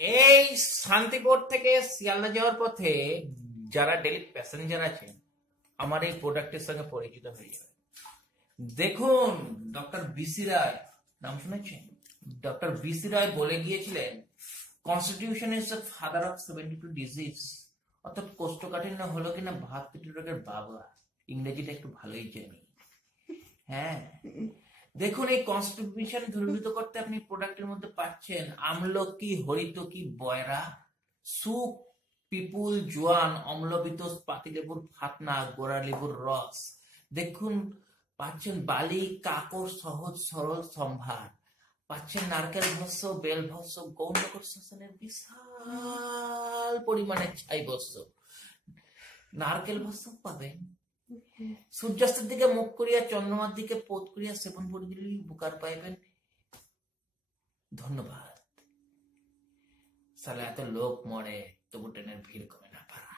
এই শান্তিপুর থেকে শিয়ালদা যাওয়ার পথে যারা ডেলি প্যাসেঞ্জার আছেন আমার এই প্রোডাক্টের সঙ্গে পরিচিত হয়ে যাবে। দেখুন, ডক্টর বিসি রায় নাম শুনেছেন? ডক্টর বিসি রায় বলে গিয়েছিলেন constitution is the father of 72 disease. অর্থাৎ কোষ্ঠকাঠিন্য হলো কিনা ভাত পিত্ত রোগের বাবা। ইংরেজিটা একটু ভালোই জানি। হ্যাঁ, দেখুন এই কনস্টিটিউশন দূরীভূত করতে আপনি প্রোডাক্টের মধ্যে পাচ্ছেন আমলকি, হরিতকি, বয়রা, সুপ, পিপুল, জোয়ান, অম্লবিতোষ, পাতিলেবুর ফাতনা, গোড়া লেবুর রস। দেখুন পাচ্ছেন বালি, কাকর, সহজ সরল সম্ভার। পাচ্ছেন নারকেল ভস্য, বেল ভস্য, গৌরনগর শ্মশানের বিশাল পরিমাণে ছাই ভস্য। নারকেল ভস্য পাবেন সূর্যাস্তের দিকে মুখ করিয়া চন্দ্রমার দিকে পোত করিয়া সেবন করে দিলেই উপকার পাইবেন। ধন্যবাদ। সালে এত লোক মরে তবু ট্রেনের ভিড় কমে না পারা।